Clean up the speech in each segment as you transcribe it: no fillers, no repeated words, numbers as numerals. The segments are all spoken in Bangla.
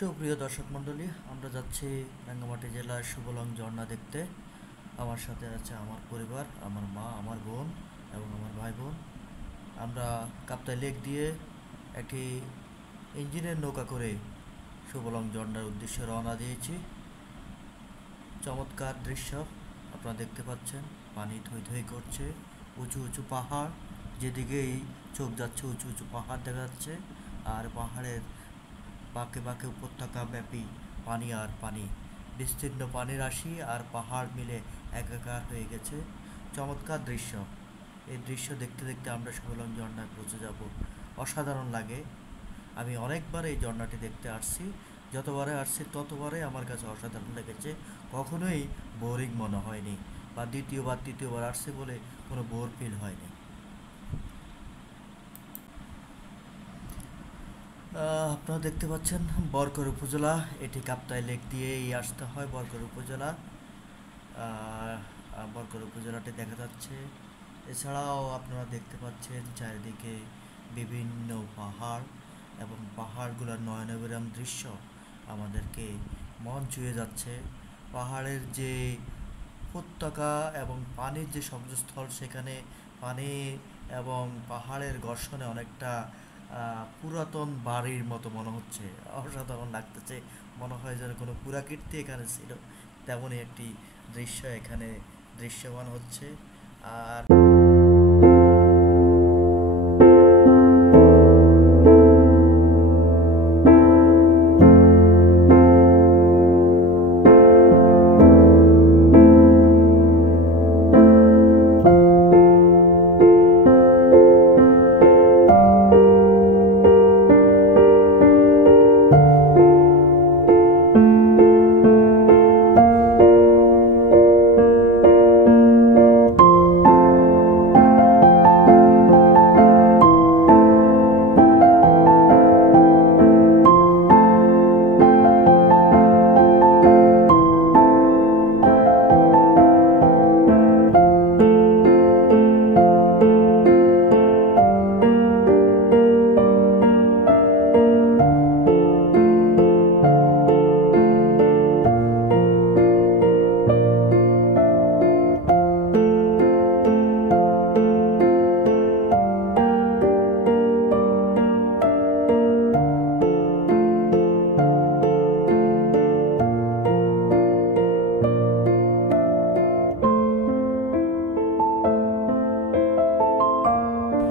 সুপ্রিয় দর্শক মণ্ডলী, আমরা যাচ্ছি রাঙ্গামাটি জেলার সুবলং ঝর্ণা দেখতে। আমার সাথে আছে আমার পরিবার, আমার মা, আমার বোন এবং আমার ভাই বোন। আমরা কাপ্তাই লেক দিয়ে একটি ইঞ্জিনের নৌকা করে সুবলং ঝর্ণার উদ্দেশ্যে রওনা দিয়েছি। চমৎকার দৃশ্য আপনারা দেখতে পাচ্ছেন, পানি থই থই করছে, উঁচু উঁচু পাহাড়, যেদিকেই চোখ যাচ্ছে উঁচু উঁচু পাহাড় দেখা যাচ্ছে। আর পাহাড়ের বাঁকে বাঁকে উপত্যকা ব্যাপী পানি আর পানি, বিস্তীর্ণ পানির রাশি আর পাহাড় মিলে একাকার হয়ে গেছে। চমৎকার দৃশ্য। এই দৃশ্য দেখতে দেখতে আমরা সুবলং ঝর্ণায় পৌঁছে যাব। অসাধারণ লাগে। আমি অনেকবার এই ঝর্ণাটি দেখতে আসছি, যতবারে আসছি ততবারে আমার কাছে অসাধারণ লেগেছে। কখনোই বোরিং মনে হয়নি, বা দ্বিতীয়বার তৃতীয়বার আসছি বলে কোনো বোর ফিল হয়নি। আপনারা দেখতে পাচ্ছেন বরকর উপজেলা, এটি কাপ্তাই লেক দিয়েই আসতে হয় বরকর উপজেলা। বরকর উপজেলাটি দেখা যাচ্ছে। এছাড়াও আপনারা দেখতে পাচ্ছেন চারিদিকে বিভিন্ন পাহাড় এবং পাহাড়গুলোর নয়নবিরাম দৃশ্য আমাদেরকে মন ছুঁয়ে যাচ্ছে। পাহাড়ের যে উপত্যকা এবং পানির যে সংযোগস্থল, সেখানে পানি এবং পাহাড়ের ঘর্ষণে অনেকটা পুরাতন বাড়ির মতো মনে হচ্ছে। অসাধারণ লাগতেছে, মনে হয় যেন কোনো পুরাকীর্তি এখানে ছিল, তেমনই একটি দৃশ্য এখানে দৃশ্যমান হচ্ছে। আর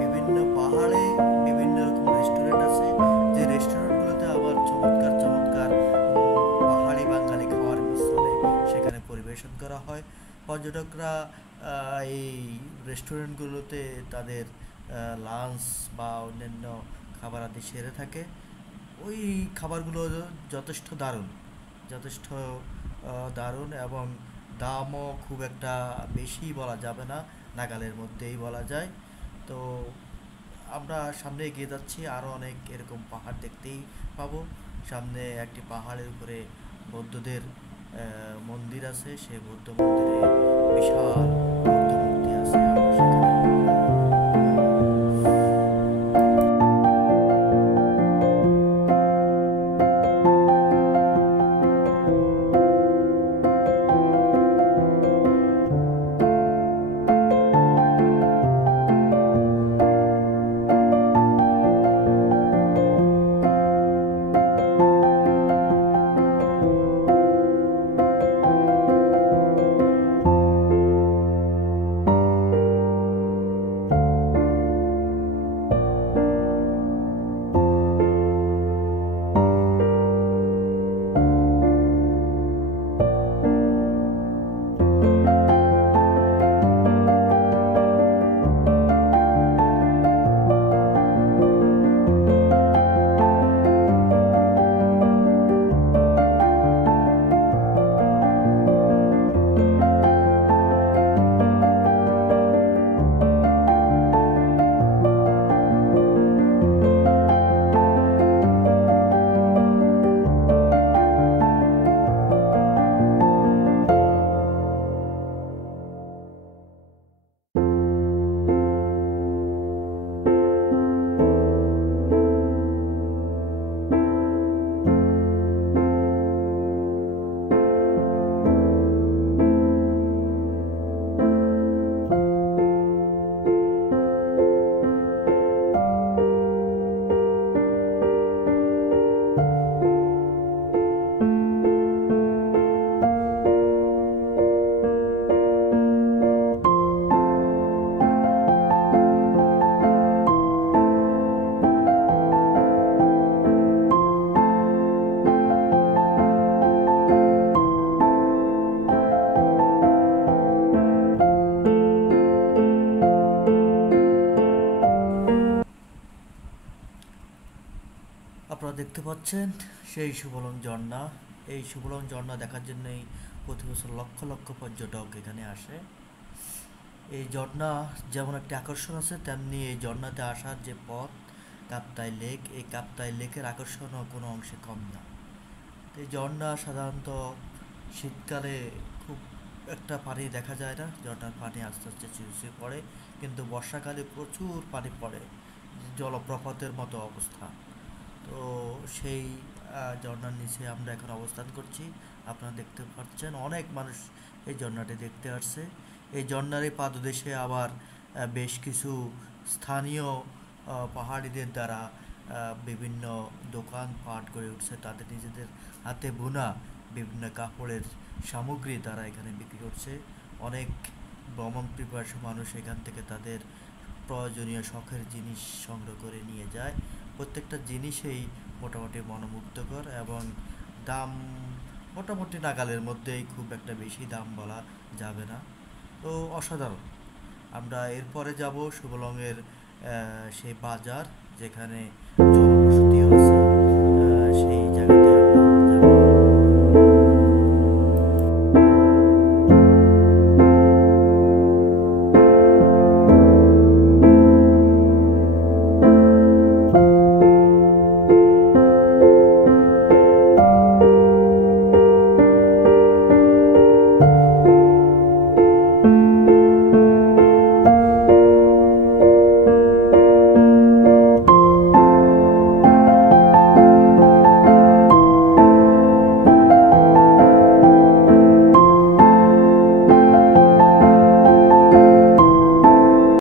বিভিন্ন পাহাড়ে বিভিন্ন রকম রেস্টুরেন্ট আছে, যে রেস্টুরেন্টগুলোতে আবার চমৎকার চমৎকার পাহাড়ি বাঙালি খাওয়ার মিশ্রণে সেখানে পরিবেশন করা হয়। পর্যটকরা এই রেস্টুরেন্টগুলোতে তাদের লাঞ্চ বা অন্যান্য খাবার আদি সেরে থাকে। ওই খাবারগুলো যথেষ্ট দারুণ, যথেষ্ট দারুণ, এবং দামও খুব একটা বেশি বলা যাবে না, নাগালের মধ্যেই বলা যায়। তো আমরা সামনে এগিয়ে যাচ্ছি, আরও অনেক এরকম পাহাড় দেখতেই পাবো। সামনে একটি পাহাড়ের উপরে বৌদ্ধদের মন্দির আছে, সেই বৌদ্ধ মন্দিরে বিশাল বৌদ্ধ মূর্তি আছে। আমরা সেখানে দেখতে পাচ্ছেন সেই সুবলং ঝর্ণা। এই সুবলং ঝর্ণা দেখার জন্যই প্রতি বছর লক্ষ লক্ষ পর্যটক এখানে আসে। এই ঝর্ণা যেমন একটি আকর্ষণ আছে, তেমনি এই ঝর্ণাতে আসার যে পথ, কাপ্তাই লেক, এই কাপ্তাই লেকের আকর্ষণও কোনো অংশে কম না। এই ঝর্ণা সাধারণত শীতকালে খুব একটা পানি দেখা যায় না, ঝর্ণার পানি আস্তে আস্তে চুষে পড়ে, কিন্তু বর্ষাকালে প্রচুর পানি পড়ে, জলপ্রপাতের মতো অবস্থা। তো সেই ঝর্ণার নিচে আমরা এখন অবস্থান করছি। আপনারা দেখতে পাচ্ছেন অনেক মানুষ এই ঝর্ণাটি দেখতে আসছে। এই ঝর্ণারই পাদদেশে আবার বেশ কিছু স্থানীয় পাহাড়িদের দ্বারা বিভিন্ন দোকান পাট গড়ে উঠছে। তাদের নিজেদের হাতে বোনা বিভিন্ন কাপড়ের সামগ্রী তারা এখানে বিক্রি করছে। অনেক ভ্রমণ পিপাসু মানুষ এখান থেকে তাদের প্রয়োজনীয় শখের জিনিস সংগ্রহ করে নিয়ে যায়। প্রত্যেকটা জিনিসেই মোটামুটি মনোমুগ্ধকর এবং দাম মোটামুটি নাগালের মধ্যেই, খুব একটা বেশি দাম বলা যাবে না। তো অসাধারণ। আমরা এরপরে যাব সুবলংয়ের সেই বাজার, যেখানে জনবসতিও আছে। সেই জায়গাতে